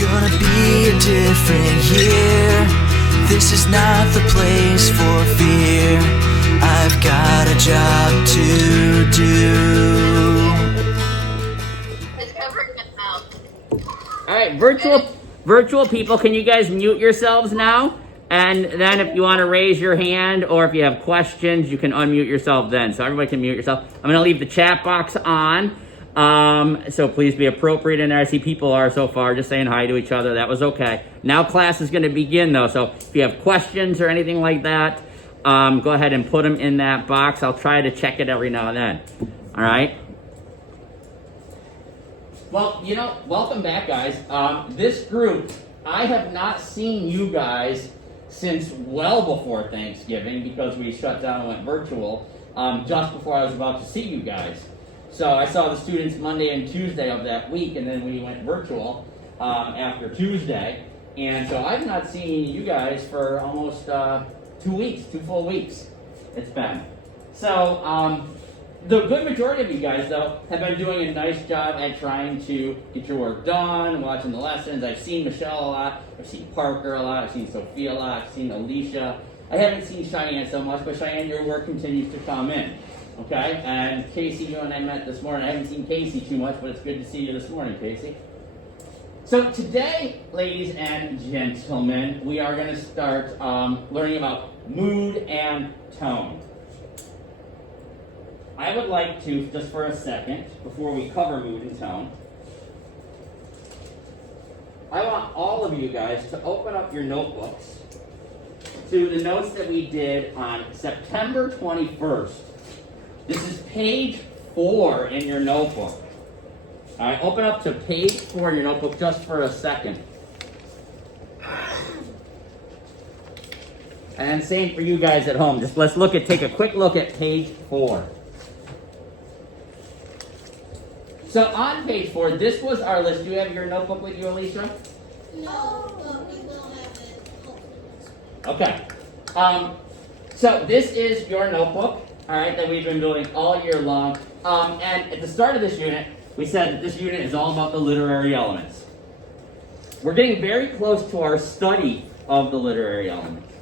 gonna be a different year. This is not the place for fear. I've got a job to do. All right, virtual people, can you guys mute yourselves now? And then if you want to raise your hand or if you have questions, you can unmute yourself then. So everybody can mute yourself. I'm going to leave the chat box on. So please be appropriate in there. I see people are so far just saying hi to each other. That was okay. Now class is going to begin though. So if you have questions or anything like that, go ahead and put them in that box. I'll try to check it every now and then. All right. Well, you know, welcome back, guys. This group, I have not seen you guys since well before Thanksgiving because we shut down and went virtual just before I was about to see you guys. So I saw the students Monday and Tuesday of that week, and then we went virtual after Tuesday. And so I've not seen you guys for almost 2 weeks, 2 full weeks it's been. So the good majority of you guys, though, have been doing a nice job at trying to get your work done, watching the lessons. I've seen Michelle a lot. I've seen Parker a lot. I've seen Sophia a lot. I've seen Alicia. I haven't seen Cheyenne so much, but Cheyenne, your work continues to come in. Okay? And Casey, you and I met this morning. I haven't seen Casey too much, but it's good to see you this morning, Casey. So today, ladies and gentlemen, we are going to start learning about mood and tone. I would like to, just for a second, before we cover mood and tone, I want all of you guys to open up your notebooks to the notes that we did on September 21st. This is page 4 in your notebook. All right, open up to page 4 in your notebook just for a second. And same for you guys at home. Just let's take a quick look at page 4. So on page 4, this was our list. Do you have your notebook with you, Alicia? No, but we will have it. Okay. So this is your notebook, all right, that we've been doing all year long. And at the start of this unit, we said that this unit is all about the literary elements. We're getting very close to our study of the literary elements.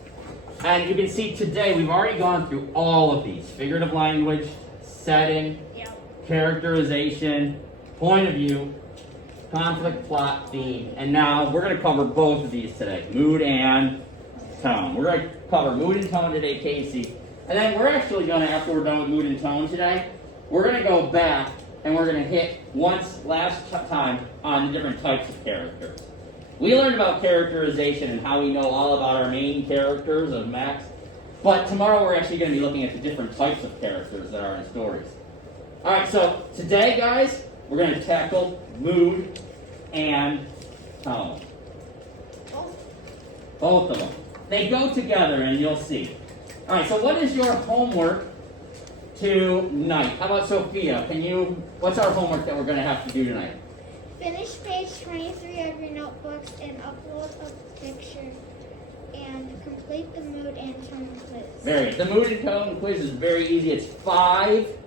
And you can see today we've already gone through all of these. Figurative language, setting, characterization, point of view, conflict, plot, theme, and now we're going to cover both of these today, mood and tone. We're going to cover mood and tone today, Casey, and then we're actually going to, after we're done with mood and tone today, we're going to go back and we're going to hit last time on the different types of characters. We learned about characterization and how we know all about our main characters of Max, but tomorrow we're actually going to be looking at the different types of characters that are in stories. All right, so today, guys, we're going to tackle mood and tone. Both of them. They go together, and you'll see. All right, so what is your homework tonight? How about Sophia? What's our homework that we're going to have to do tonight? Finish page 23 of your notebooks and upload a picture and complete the mood and tone quiz. The mood and tone quiz is very easy. It's 5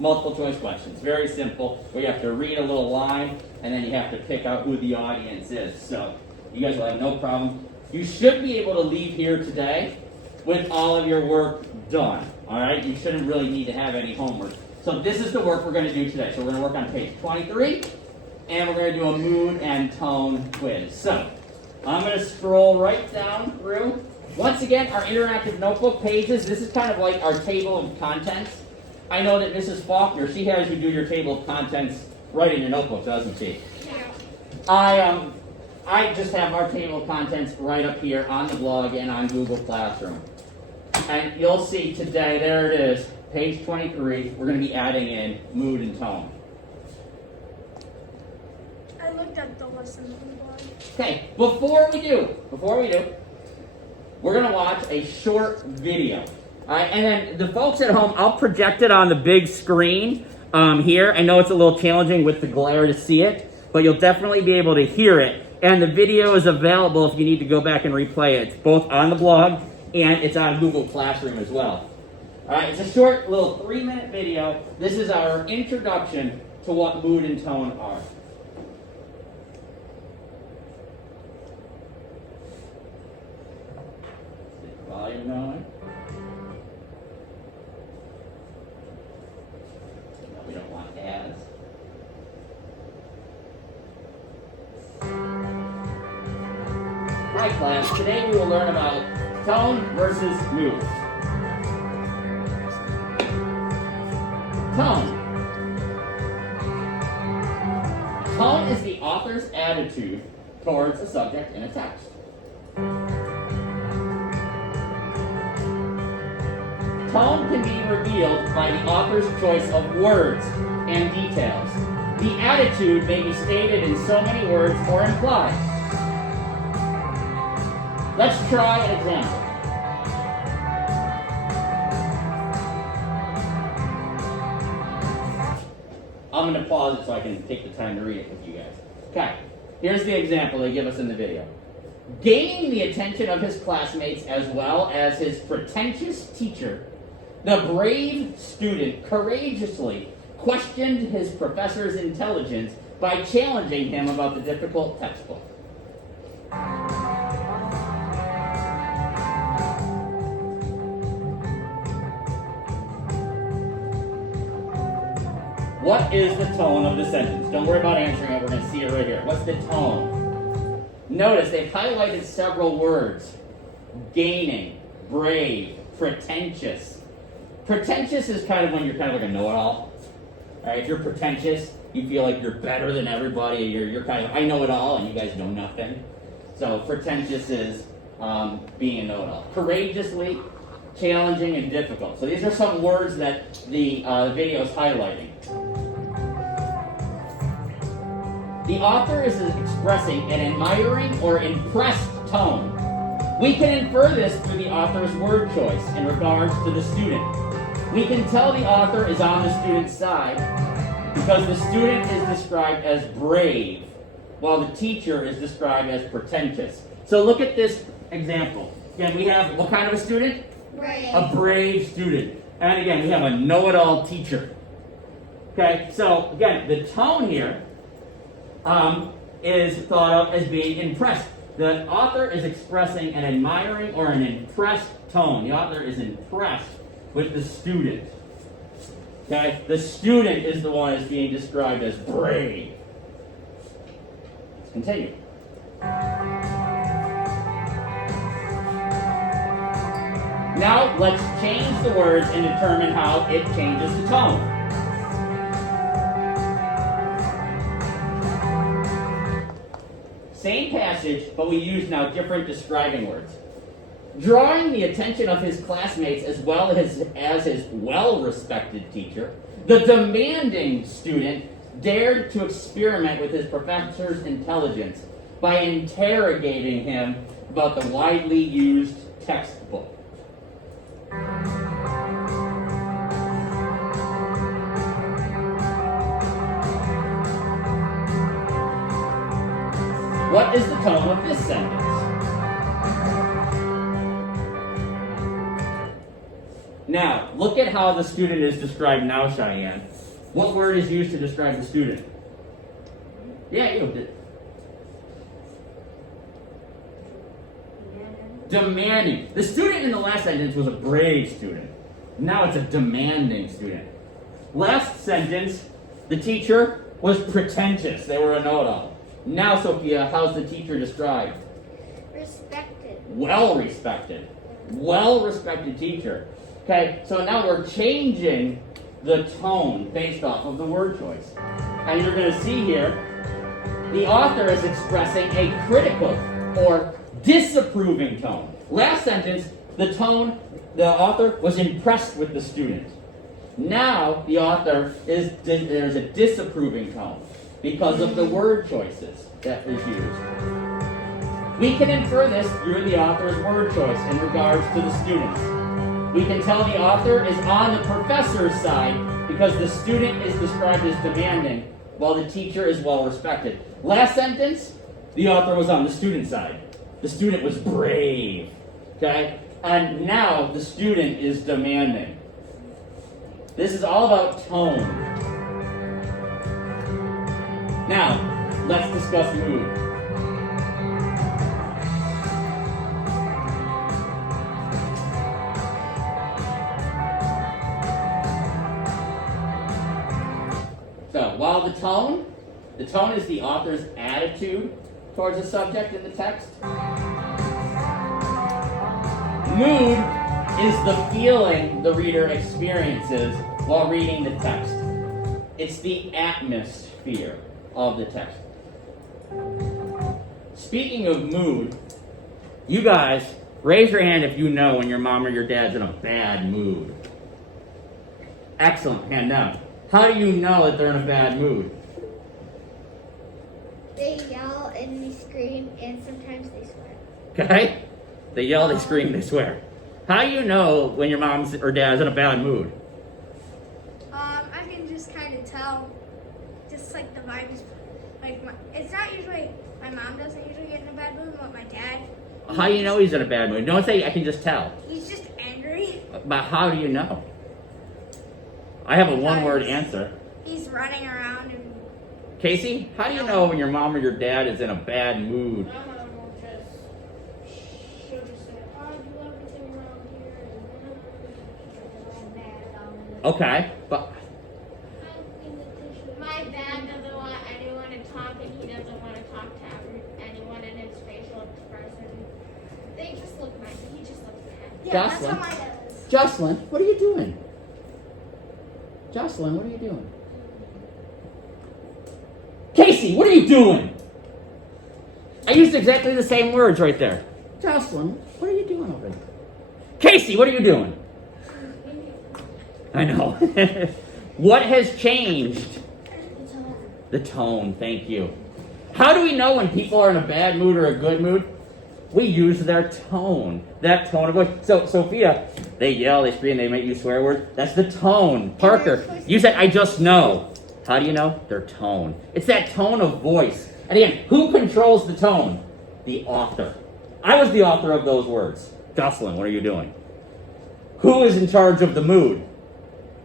multiple choice questions. Very simple. We have to read a little line, and then you have to pick out who the audience is. So you guys will have no problem. You should be able to leave here today with all of your work done. All right? You shouldn't really need to have any homework. So this is the work we're going to do today. So we're going to work on page 23, and we're going to do a mood and tone quiz. So I'm going to scroll right down through. Once again, our interactive notebook pages, this is kind of like our table of contents. I know that Mrs. Faulkner, she has you do your table of contents right in your notebook, doesn't she? Yeah. I just have our table of contents right up here on the blog and on Google Classroom. And you'll see today, there it is, page 23, we're going to be adding in mood and tone. I looked at the lesson blog. Okay, before we do, we're going to watch a short video. All right, and then the folks at home, I'll project it on the big screen here. I know it's a little challenging with the glare to see it, but you'll definitely be able to hear it. And the video is available if you need to go back and replay it. It's both on the blog and it's on Google Classroom as well. All right, it's a short little 3-minute video. This is our introduction to what mood and tone are. Hi class, today we will learn about tone versus mood. Tone. Tone is the author's attitude towards a subject in a text. Tone can be revealed by the author's choice of words and details. The attitude may be stated in so many words or implied. Let's try an example. I'm going to pause it so I can take the time to read it with you guys. Okay, here's the example they give us in the video. Gaining the attention of his classmates as well as his pretentious teacher, the brave student courageously questioned his professor's intelligence by challenging him about the difficult textbook. What is the tone of the sentence? Don't worry about answering it, we're going to see it right here. What's the tone? Notice they've highlighted several words. Gaining, brave, pretentious. Pretentious is kind of when you're kind of like a know-it-all. Right? If you're pretentious, you feel like you're better than everybody. You're kind of, I know it all, and you guys know nothing. So pretentious is being a know-it-all. Courageously, challenging, and difficult. So these are some words that the video is highlighting. The author is expressing an admiring or impressed tone. We can infer this through the author's word choice in regards to the student. We can tell the author is on the student's side because the student is described as brave, while the teacher is described as pretentious. So look at this example. Again, we have what kind of a student? Brave. A brave student. And again, we have a know-it-all teacher. Okay, so again, the tone here is thought of as being impressed. The author is expressing an admiring or an impressed tone. The author is impressed with the student. Okay, the student is the one that's being described as brave. Let's continue. Now let's change the words and determine how it changes the tone. Same passage, but we use now different describing words. Drawing the attention of his classmates as well as his well-respected teacher, the demanding student dared to experiment with his professor's intelligence by interrogating him about the widely used textbook. What is the tone of this sentence? Now, look at how the student is described now, Cheyenne. What word is used to describe the student? Yeah, you did. Demanding. The student in the last sentence was a brave student. Now it's a demanding student. Last sentence, the teacher was pretentious. They were a know-it-all. Now, Sophia, how's the teacher described? Respected. Well-respected. Well-respected teacher. Okay, so now we're changing the tone based off of the word choice. And you're going to see here, the author is expressing a critical or disapproving tone. Last sentence, the author was impressed with the student. Now, the author there's a disapproving tone because of the word choices that was used. We can infer this through the author's word choice in regards to the students. We can tell the author is on the professor's side because the student is described as demanding while the teacher is well respected. Last sentence, the author was on the student's side. The student was brave. Okay? And now the student is demanding. This is all about tone. Now, let's discuss mood. So, while the tone is the author's attitude towards a subject in the text. Mood is the feeling the reader experiences while reading the text. It's the atmosphere of the text. Speaking of mood, you guys, raise your hand if you know when your mom or your dad's in a bad mood. Excellent, hand down. How do you know that they're in a bad mood? They yell and they scream and sometimes they swear. Okay? They yell, they scream, they swear. How do you know when your mom's or dad's in a bad mood? I can just kind of tell, just like the vibes. Like it's not usually my mom doesn't usually get in a bad mood, but my dad. How do you know he's in a bad mood? Don't say I can just tell. He's just angry. But how do you know? I have a one-word answer. He's running around and. Casey, how do you know when your mom or your dad is in a bad mood? My mom will she'll just say, oh, do everything around here, and Okay, but my dad doesn't want anyone to talk, and he doesn't want to talk to anyone in his facial expression. They just look nice. He just looks mad. Yeah, that's Jocelyn? how my dad is. Jocelyn, what are you doing? Jocelyn, what are you doing? Casey, what are you doing? I used exactly the same words right there. Jocelyn, what are you doing over there? Casey, what are you doing? I know. What has changed? The tone, thank you. How do we know when people are in a bad mood or a good mood? We use their tone. That tone of voice. So, Sophia, they yell, they scream, they make you swear words. That's the tone. Parker, you said, I just know. How do you know? Their tone. It's that tone of voice. And again, who controls the tone? The author. I was the author of those words. Jocelyn, what are you doing? Who is in charge of the mood?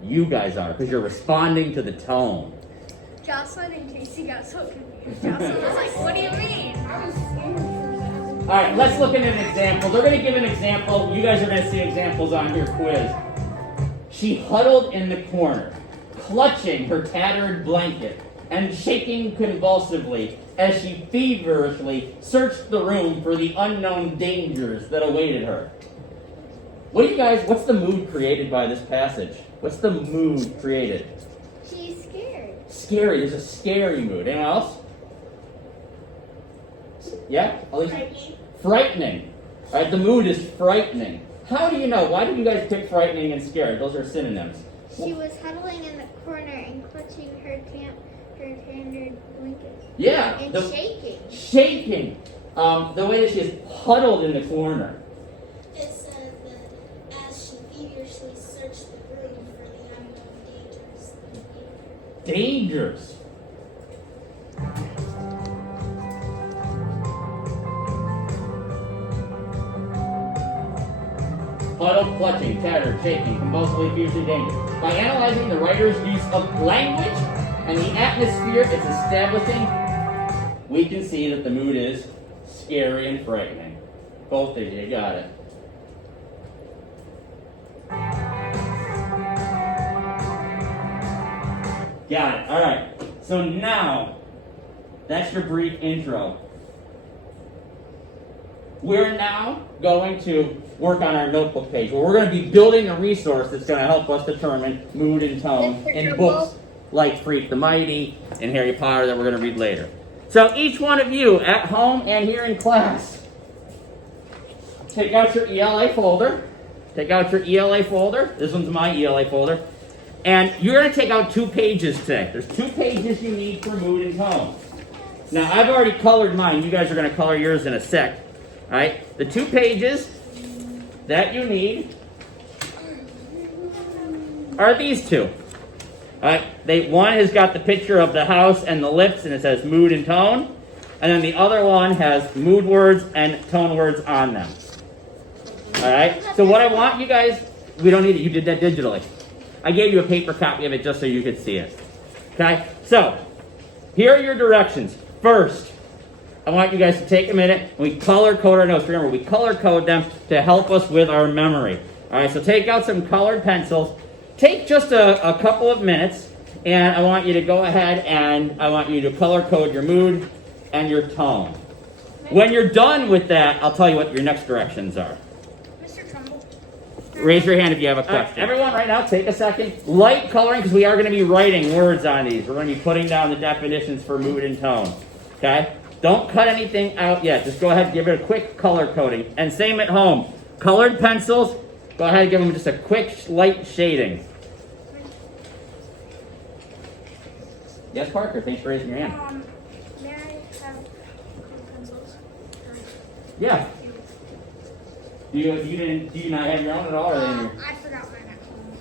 You guys are, because you're responding to the tone. Jocelyn and Casey got so confused. Jocelyn was like, what do you mean? All right, let's look at an example. They're going to give an example. You guys are going to see examples on your quiz. She huddled in the corner, clutching her tattered blanket and shaking convulsively as she feverishly searched the room for the unknown dangers that awaited her. What's the mood created by this passage? What's the mood created? She's scared. Scary. There's a scary mood. Anyone else? Yeah? Alicia? Frightening. All right, the mood is frightening. How do you know? Why did you guys pick frightening and scared? Those are synonyms. She was huddling in the corner and clutching her tattered blanket. Yeah. And shaking. Shaking. The way that she is huddled in the corner. It says that as she feverishly searched the room for the unknown dangers. Dangers. Huddled, clutching, tattered, shaking, convulsively, fiercely dangerous. By analyzing the writer's use of language and the atmosphere it's establishing, we can see that the mood is scary and frightening. Both of you got it. Got it. All right. So now, that's your brief intro. We're now going to work on our notebook page, where we're going to be building a resource that's going to help us determine mood and tone in books like Freak the Mighty and Harry Potter that we're going to read later. So each one of you at home and here in class, take out your ELA folder. Take out your ELA folder. This one's my ELA folder. And you're going to take out 2 pages today. There's 2 pages you need for mood and tone. Now, I've already colored mine. You guys are going to color yours in a sec. All right? The 2 pages that you need are these 2. All right? One has got the picture of the house and the lips, and it says mood and tone. And then the other one has mood words and tone words on them. All right? So what I want you guys, we don't need it. You did that digitally. I gave you a paper copy of it just so you could see it. Okay? So, here are your directions. First, I want you guys to take a minute and we color code our notes. Remember, we color code them to help us with our memory. All right, so take out some colored pencils. Take just a couple of minutes, and I want you to go ahead and I want you to color code your mood and your tone. When you're done with that, I'll tell you what your next directions are. Mr. Trumbull? Raise your hand if you have a question. Everyone, right now, take a second. Light coloring, because we are going to be writing words on these. We're going to be putting down the definitions for mood and tone. Okay? Don't cut anything out yet. Just go ahead and give it a quick color coding. And same at home. Colored pencils, go ahead and give them just a quick light shading. Yes, Parker, thanks for raising your hand. May I have pencils? Yeah. Do you not have your own at all? Or are they in your... I forgot mine at home.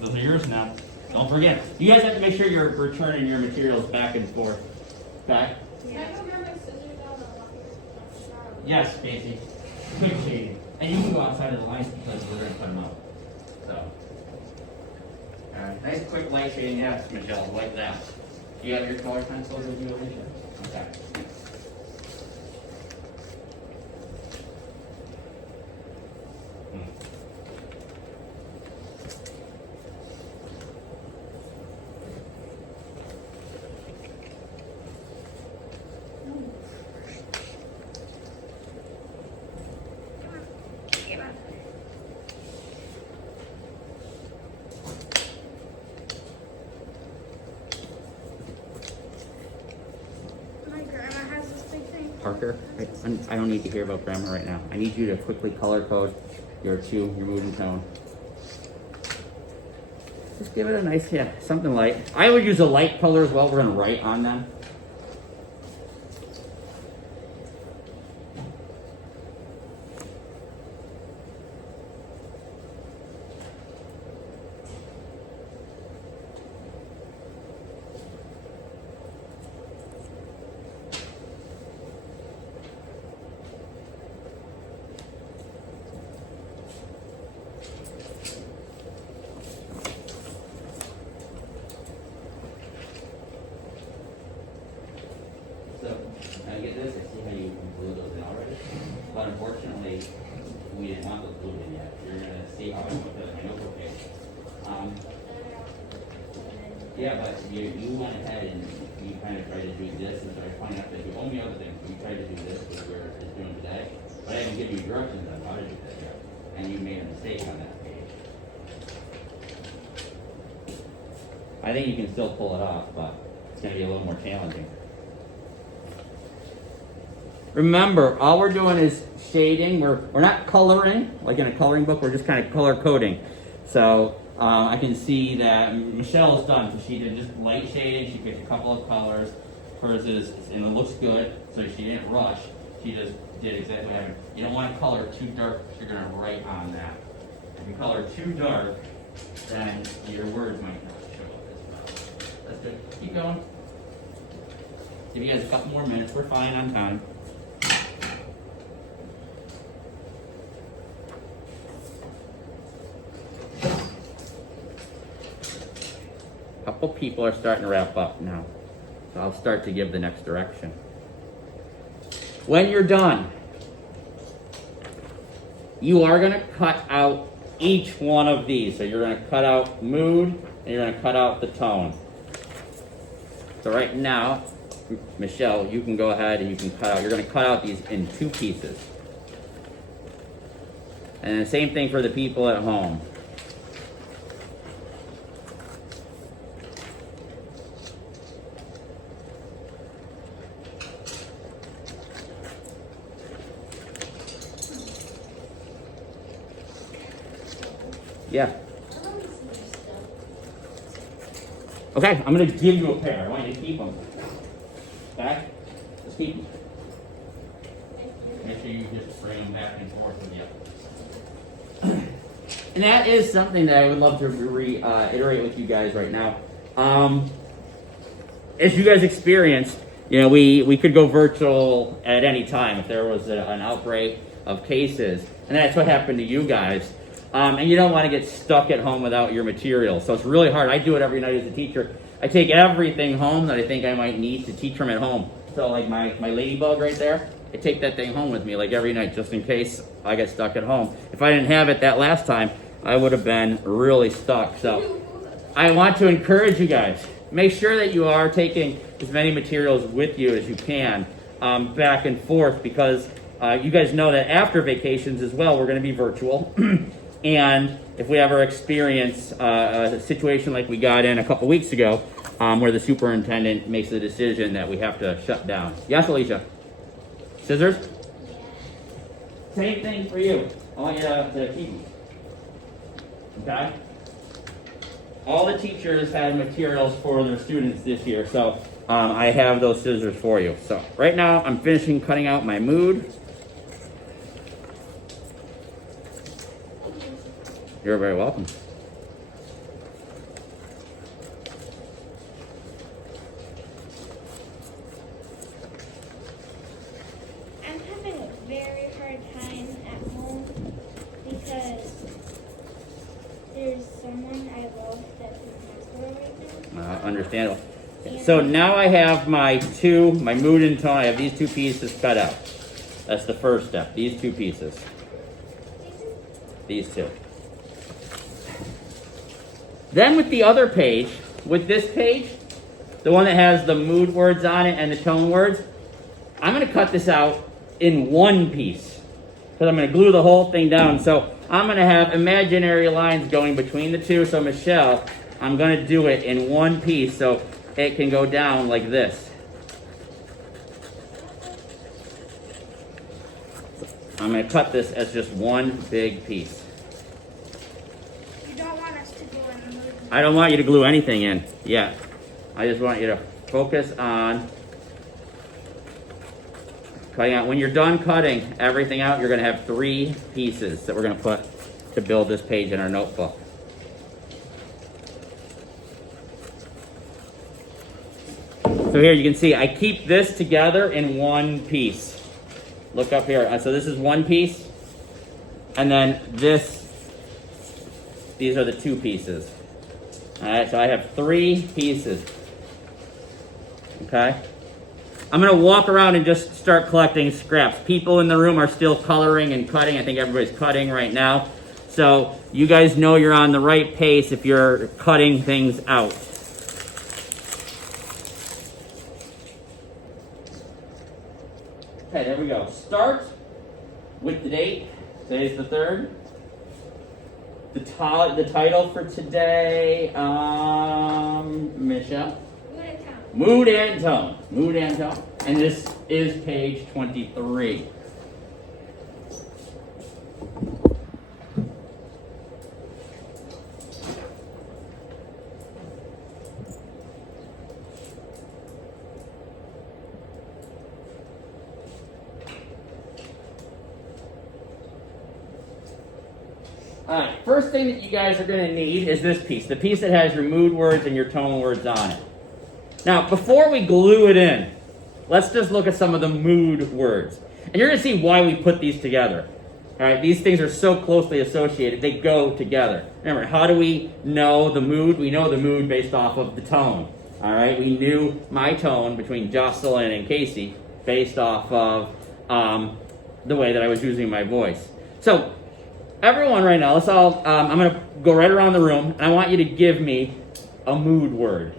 Those are yours now. Don't forget. You guys have to make sure you're returning your materials back and forth. Okay? Yes, Casey. Quick shading. And you can go outside of the lines because we're going to put them up. So. Alright. Nice quick light shading. Yes, Michelle. Like that. Do you have your color pencils with you, Alicia? Okay. My grandma has this big thing. Parker, I don't need to hear about grammar right now. I need you to quickly color code your mood and tone. Just give it a nice, something light. I would use a light color as well. We're going to write on them. So, I get this, I see how you glued those in already, but unfortunately, we didn't want those glued in yet. You're gonna see how I put that in my notebook page. Yeah, but you went ahead and you kind of tried to do this, and so I pointed out that the only other thing, you tried to do this, which we're just doing today, but I didn't give you directions on how to do that yet, and you made a mistake on that page. I think you can still pull it off, but it's gonna be a little more challenging. Remember, all we're doing is shading. We're not coloring, like in a coloring book. We're just kind of color coding. So I can see that Michelle's done. So she did just light shading. She picked a couple of colors. Hers is, and it looks good. So she didn't rush. She just did exactly what happened. You don't want to color too dark. You're going to write on that. If you color too dark, then your words might not show up as well. That's good. Keep going. Give you guys a couple more minutes. We're fine on time. Couple people are starting to wrap up now. So I'll start to give the next direction. When you're done, you are going to cut out each one of these. So you're going to cut out mood and you're going to cut out the tone. So right now, Michelle, you can go ahead and you can cut out. You're going to cut out these in 2 pieces. And the same thing for the people at home. Yeah. Okay, I'm going to give you a pair. I want you to keep them. Okay? Just keep them. Make sure you just bring them back and forth with you. And that is something that I would love to reiterate with you guys right now. As you guys experienced, we could go virtual at any time if there was an outbreak of cases. And that's what happened to you guys. And you don't want to get stuck at home without your material. So it's really hard. I do it every night as a teacher. I take everything home that I think I might need to teach from at home. So like my ladybug right there, I take that thing home with me like every night just in case I get stuck at home. If I didn't have it that last time, I would have been really stuck. So I want to encourage you guys. Make sure that you are taking as many materials with you as you can back and forth because you guys know that after vacations as well, we're going to be virtual. And if we ever experience a situation like we got in a couple weeks ago, where the superintendent makes a decision that we have to shut down. Yes, Alicia? Scissors? Same thing for you. I want you to keep them. Okay? All the teachers had materials for their students this year, so I have those scissors for you. So right now I'm finishing cutting out my mood. You're very welcome. I'm having a very hard time at home because there's someone I love that's in the hospital right now. Understandable. So now I have my mood and tone. I have these two pieces cut out. That's the first step. These two pieces. These two. Then with the other page, with this page, the one that has the mood words on it and the tone words, I'm going to cut this out in one piece because I'm going to glue the whole thing down. So I'm going to have imaginary lines going between the two. So Michelle, I'm going to do it in one piece so it can go down like this. I'm going to cut this as just one big piece. You don't want us to go in the mood. I don't want you to glue anything in yet. I just want you to focus on cutting out. When you're done cutting everything out, you're going to have 3 pieces that we're going to put to build this page in our notebook. So here you can see I keep this together in one piece. Look up here. So this is one piece. And then these are the 2 pieces. All right, so I have 3 pieces. Okay? I'm going to walk around and just start collecting scraps. People in the room are still coloring and cutting. I think everybody's cutting right now. So you guys know you're on the right pace if you're cutting things out. Okay, there we go. Start with the date. Today's the 3rd. The title for today, Michelle? Mood and tone. Mood and tone. And this is page 23. Alright, first thing that you guys are going to need is this piece. The piece that has your mood words and your tone words on it. Now, before we glue it in, let's just look at some of the mood words. And you're going to see why we put these together. Alright, these things are so closely associated, they go together. Remember, how do we know the mood? We know the mood based off of the tone. Alright, we knew my tone between Jocelyn and Casey based off of the way that I was using my voice. So, everyone right now, I'm going to go right around the room, and I want you to give me a mood word.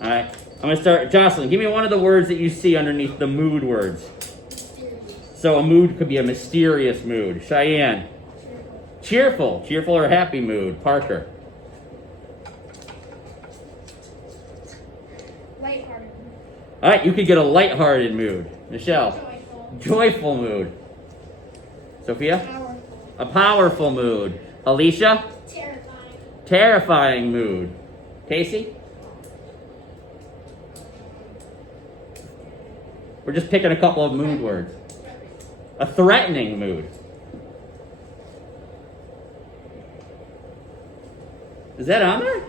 All right? I'm going to start. Jocelyn, give me one of the words that you see underneath the mood words. So a mood could be a mysterious mood. Cheyenne. Cheerful. Cheerful or happy mood. Parker. Lighthearted. All right, you could get a lighthearted mood. Michelle. Joyful. Joyful mood. Sophia. Powerful. A powerful mood. Alicia. Terrifying. Terrifying mood. Casey? We're just picking a couple of mood words. A threatening mood. Is that on there?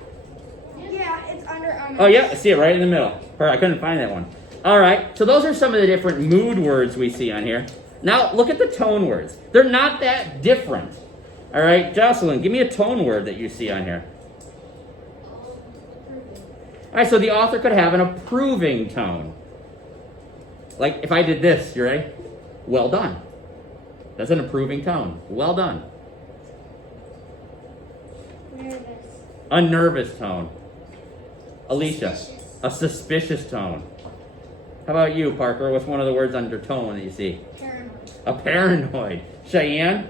Yeah, it's under. Oh yeah, I see it right in the middle. I couldn't find that one. All right, so those are some of the different mood words we see on here. Now look at the tone words. They're not that different. All right, Jocelyn, give me a tone word that you see on here. All right, so the author could have an approving tone. Like if I did this, you ready? Well done. That's an approving tone. Well done. Nervous. A nervous tone. Alicia, a suspicious tone. How about you, Parker? What's one of the words under tone that you see? Paranoid. A paranoid. Cheyenne?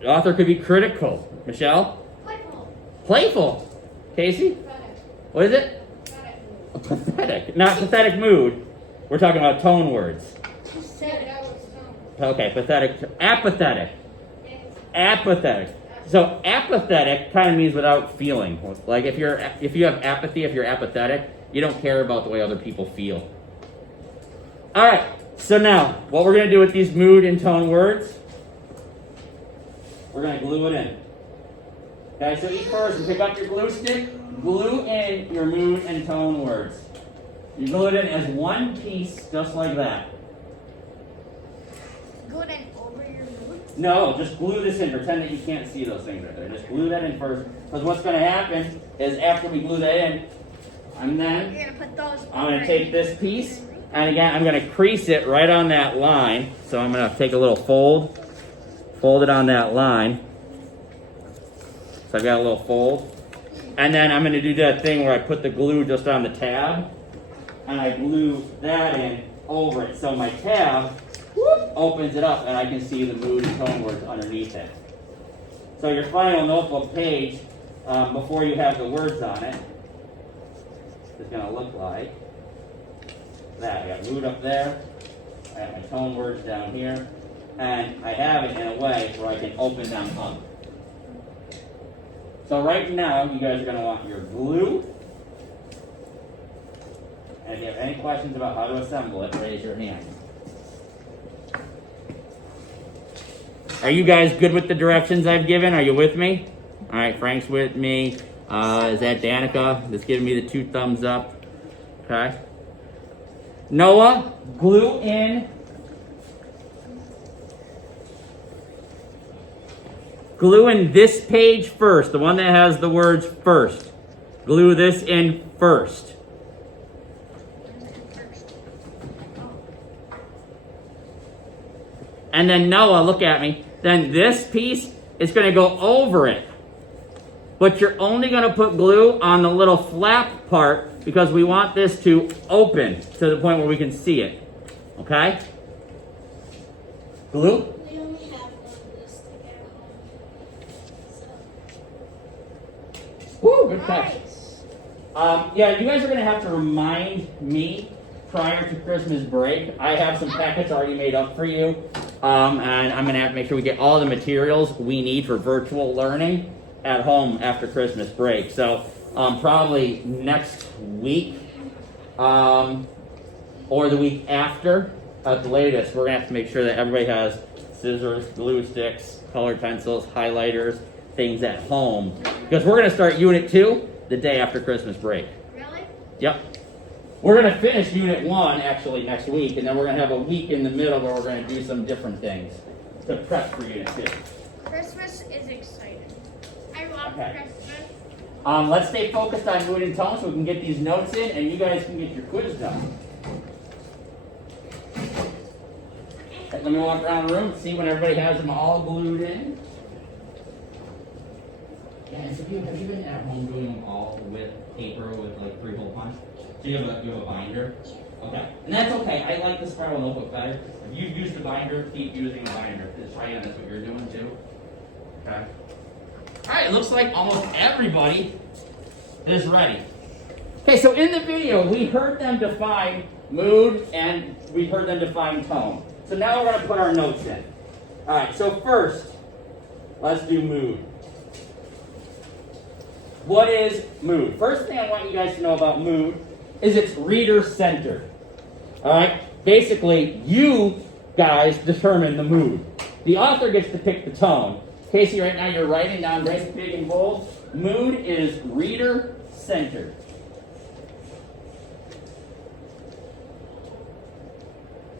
The author could be critical. Michelle? Playful. Playful. Casey? Pathetic. What is it? Pathetic. A pathetic. Not pathetic mood. We're talking about tone words. Said that was dumb. Okay, pathetic. Apathetic. Apathetic. So apathetic kind of means without feeling. Like if you have apathy, if you're apathetic, you don't care about the way other people feel. All right. So now, what we're gonna do with these mood and tone words, we're gonna glue it in. Okay. So each person, pick up your glue stick, glue in your mood and tone words. You glue it in as one piece, just like that. Go then over your mood. No, just glue this in. Pretend that you can't see those things right there. Just glue that in first. Because what's going to happen is after we glue that in, I'm You're gonna put those. going to take this piece, and again, I'm going to crease it right on that line. So I'm going to take a little fold it on that line. So I've got a little fold. And then I'm going to do that thing where I put the glue just on the tab, and I glue that in over it. So my tab opens it up and I can see the mood and tone words underneath it. So your final notebook page, before you have the words on it, is going to look like that. I got mood up there, I got my tone words down here, and I have it in a way where I can open them up. So right now, you guys are going to want your glue. And if you have any questions about how to assemble it, raise your hand. Are you guys good with the directions I've given? Are you with me? All right, Frank's with me. Is that Danica that's giving me the 2 thumbs up? Okay. Noah, glue in. Glue in this page first, the one that has the words first. Glue this in first. And then Noah, look at me. Then this piece is going to go over it. But you're only going to put glue on the little flap part because we want this to open to the point where we can see it. Okay? Glue? We only have one this to get home. So. Woo, good catch. Yeah, you guys are going to have to remind me prior to Christmas break. I have some packets already made up for you. And I'm going to have to make sure we get all the materials we need for virtual learning at home after Christmas break. So probably next week or the week after at the latest, we're going to have to make sure that everybody has scissors, glue sticks, colored pencils, highlighters, things at home. Because we're going to start Unit 2 the day after Christmas break. Really? Yep. We're going to finish Unit 1 actually next week, and then we're going to have a week in the middle where we're going to do some different things to prep for Unit 2. Christmas is exciting. I love Okay. Christmas. Let's stay focused on mood and tone so we can get these notes in, and you guys can get your quiz done. Okay, let me walk around the room and see when everybody has them all glued in. Yeah, and so have you been at home doing them all with paper with like 3-hole punch? So you have a binder? Okay. And that's okay. I like the spiral notebook better. If you've used the binder, keep using the binder. Cheyenne, that's what you're doing too. Okay. Alright, it looks like almost everybody is ready. Okay, so in the video, we heard them define mood and we heard them define tone. So now we're going to put our notes in. Alright, so first, let's do mood. What is mood? First thing I want you guys to know about mood is it's reader-centered. Alright? Basically, you guys determine the mood. The author gets to pick the tone. Casey, right now you're writing down nice, big, and bold. Mood is reader-centered.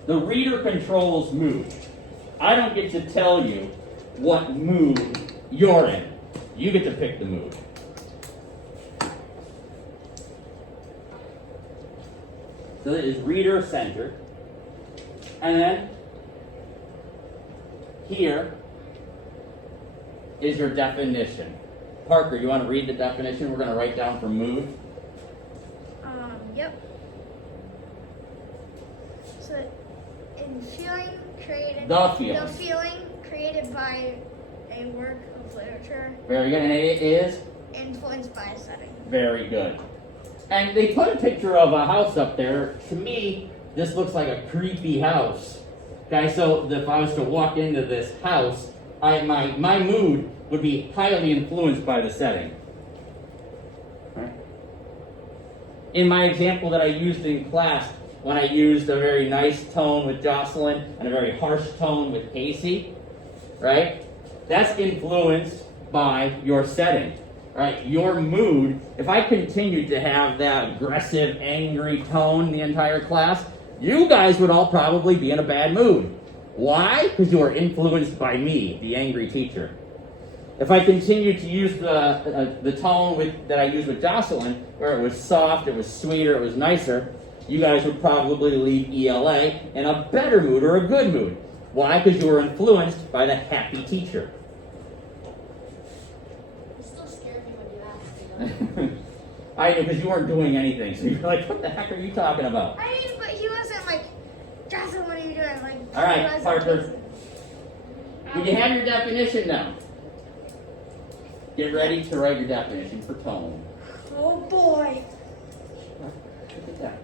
The reader controls mood. I don't get to tell you what mood you're in. You get to pick the mood. So it is reader-centered. And then here is your definition. Parker, you want to read the definition we're going to write down for mood? Yep. So in feeling created. The feeling. The feeling created by a work of literature Very good. And it is? influenced by a setting. Very good. And they put a picture of a house up there. To me, this looks like a creepy house. Okay, so if I was to walk into this house, my mood would be highly influenced by the setting. Right? In my example that I used in class, when I used a very nice tone with Jocelyn and a very harsh tone with Casey, right? That's influenced by your setting, right? Your mood. If I continued to have that aggressive, angry tone the entire class, you guys would all probably be in a bad mood. Why? Because you are influenced by me, the angry teacher. If I continued to use the tone that I used with Jocelyn, where it was soft, it was sweeter, it was nicer, you guys would probably leave ELA in a better mood or a good mood. Why? Because you were influenced by the happy teacher. It still scared me when you asked me. I know, because you weren't doing anything, so you're like, what the heck are you talking about? I mean, but he wasn't like, Jocelyn, what are you doing? Like, All right, he wasn't Parker. chasing. Did you have your definition now? Get ready to write your definition for tone. Oh boy. Look at that.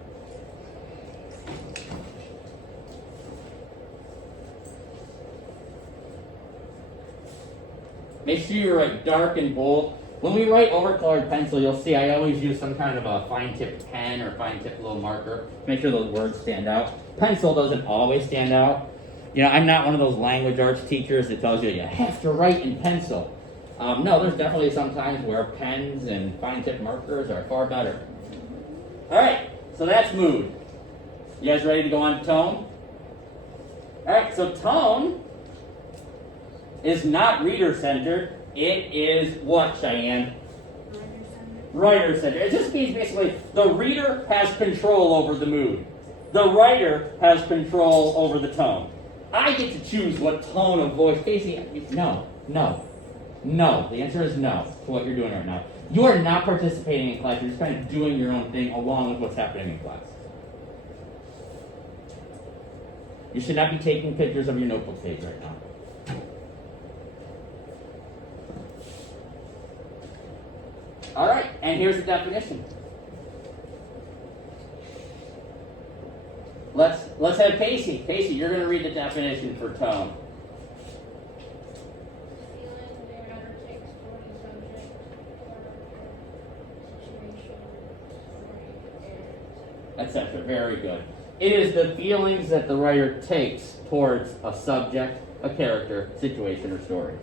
Make sure you write dark and bold. When we write overcolored pencil, you'll see I always use some kind of a fine-tipped pen or fine-tipped little marker. Make sure those words stand out. Pencil doesn't always stand out. You know, I'm not one of those language arts teachers that tells you you have to write in pencil. No, there's definitely some times where pens and fine-tipped markers are far better. All right, so that's mood. You guys ready to go on to tone? All right, so tone is not reader-centered. It is what, Cheyenne? Writer-centered. It just means basically the reader has control over the mood. The writer has control over the tone. I get to choose what tone of voice. Casey, no. The answer is no to what you're doing right now. You are not participating in class. You're just kind of doing your own thing along with what's happening in class. You should not be taking pictures of your notebook page right now. All right, and here's the definition. Let's have Casey. Casey, you're going to read the definition for tone. Feeling the writer takes toward a subject or situation, story, Etc. Very good. It is the feelings that the writer takes towards a subject, a character, situation, or story.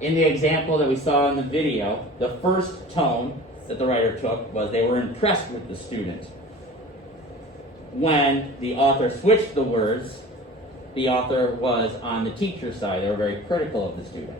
In the example that we saw in the video, the first tone that the writer took was they were impressed with the student. When the author switched the words, the author was on the teacher's side. They were very critical of the student.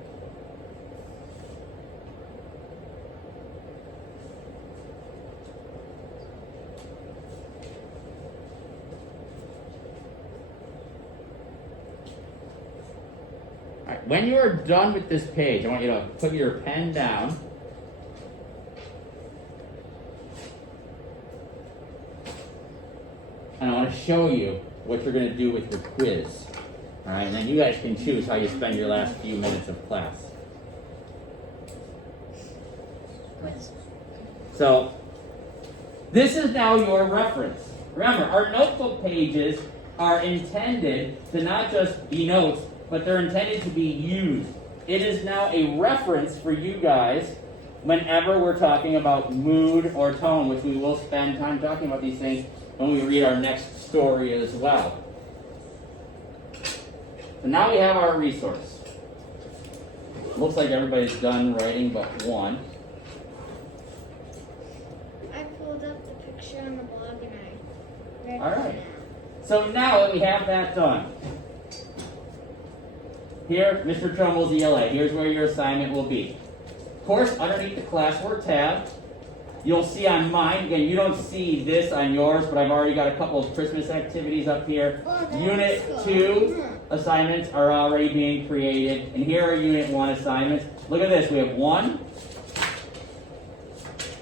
All right, when you are done with this page, I want you to put your pen down. And I want to show you what you're going to do with your quiz. All right, and then you guys can choose how you spend your last few minutes of class. So, this is now your reference. Remember, our notebook pages are intended to not just be notes, but they're intended to be used. It is now a reference for you guys whenever we're talking about mood or tone, which we will spend time talking about these things when we read our next story as well. So now we have our resource. Looks like everybody's done writing but one. I pulled up the picture on the blog and I read All it right. now. So now that we have that done, here, Mr. Trumbull's ELA. Here's where your assignment will be. Of course, underneath the classwork tab, you'll see on mine, again, you don't see this on yours, but I've already got a couple of Christmas activities up here. Oh, that's Unit cool. 2 assignments are already being created, and here are Unit 1 assignments. Look at this, we have 1,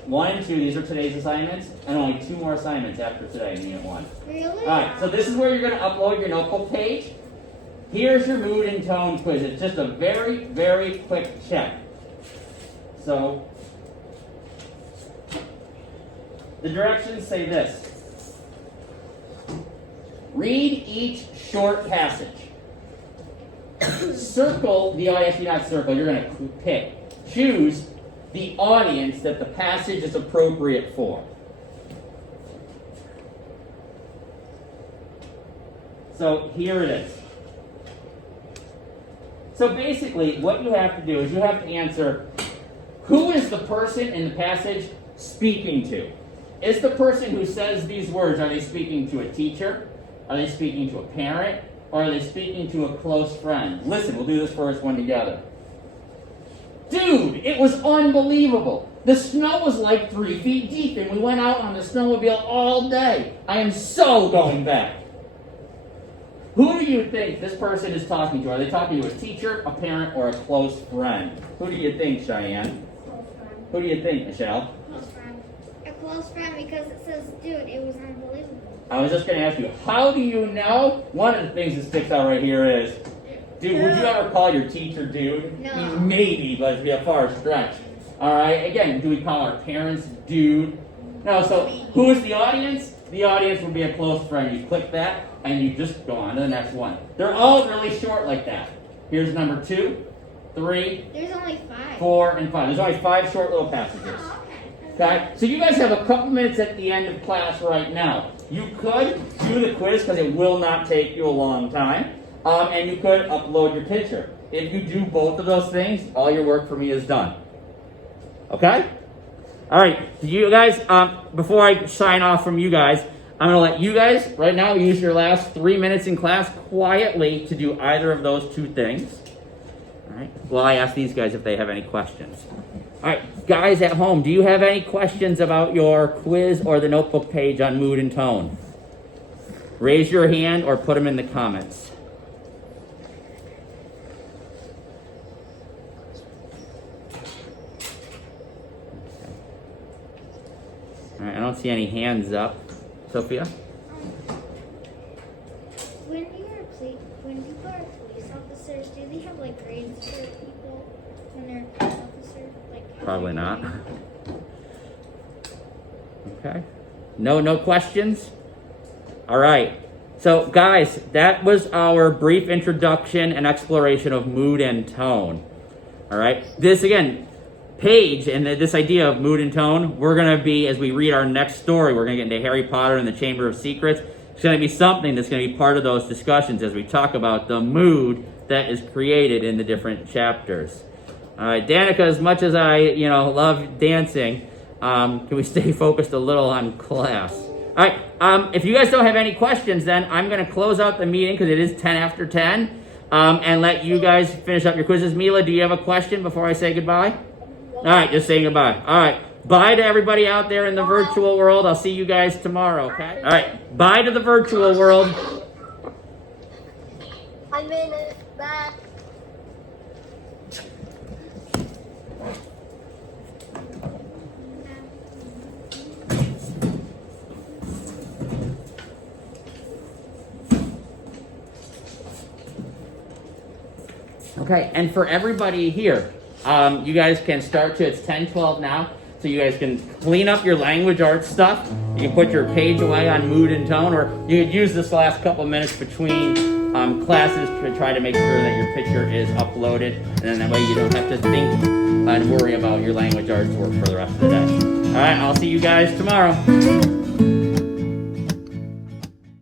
1 and 2, these are today's assignments, and only 2 more assignments after today in Unit 1. Really? Alright, so this is where you're going to upload your notebook page. Here's your mood and tone quiz. It's just a very, very quick check. So, the directions say this. Read each short passage. Circle the audience, not circle, you're going to pick. Choose the audience that the passage is appropriate for. So here it is. So basically, what you have to do is you have to answer, who is the person in the passage speaking to? Is the person who says these words, are they speaking to a teacher? Are they speaking to a parent? Or are they speaking to a close friend? Listen, we'll do this first one together. Dude, it was unbelievable. The snow was like 3 feet deep, and we went out on the snowmobile all day. I am so going back. Who do you think this person is talking to? Are they talking to a teacher, a parent, or a close friend? Who do you think, Cheyenne? Close friend. Who do you think, Michelle? Close friend. A close friend because it says, dude, it was unbelievable. I was just going to ask you, how do you know? One of the things that sticks out right here is, dude, would you ever call your teacher dude? No. Maybe, but it'd be a far stretch. All right, again, do we call our parents dude? No, so who is the audience? The audience would be a close friend. You click that, and you just go on to the next one. They're all really short like that. Here's number 2, 3, There's only 5. 4, and 5. There's only 5 short little passages. Oh, okay. Okay, so you guys have a couple minutes at the end of class right now. You could do the quiz because it will not take you a long time, and you could upload your picture. If you do both of those things, all your work for me is done. Okay? All right, you guys, before I sign off from you guys, I'm going to let you guys right now use your last 3 minutes in class quietly to do either of those 2 things. All right, while I ask these guys if they have any questions. All right, guys at home, do you have any questions about your quiz or the notebook page on mood and tone? Raise your hand or put them in the comments. All right, I don't see any hands up. Sophia? When people are police officers, do they have like grades for people when they're a police officer? Like Probably not. Okay. No questions? All right. So, guys, that was our brief introduction and exploration of mood and tone. All right. This, again, page and this idea of mood and tone, we're going to be, as we read our next story, we're going to get into Harry Potter and the Chamber of Secrets. It's going to be something that's going to be part of those discussions as we talk about the mood that is created in the different chapters. All right, Danica, as much as I, love dancing, can we stay focused a little on class? All right, if you guys don't have any questions, then I'm going to close out the meeting because it is 10 after 10, and let you guys finish up your quizzes. Mila, do you have a question before I say goodbye? All right, just saying goodbye. All right, bye to everybody out there in the virtual world. I'll see you guys tomorrow, okay? All right, bye to the virtual world. I'm in it. Back. Okay, and for everybody here, you guys can start to, it's 10:12 now, so you guys can clean up your language arts stuff. You can put your page away on mood and tone, or you could use this last couple minutes between classes to try to make sure that your picture is uploaded, and then that way you don't have to think and worry about your language arts work for the rest of the day. All right, I'll see you guys tomorrow.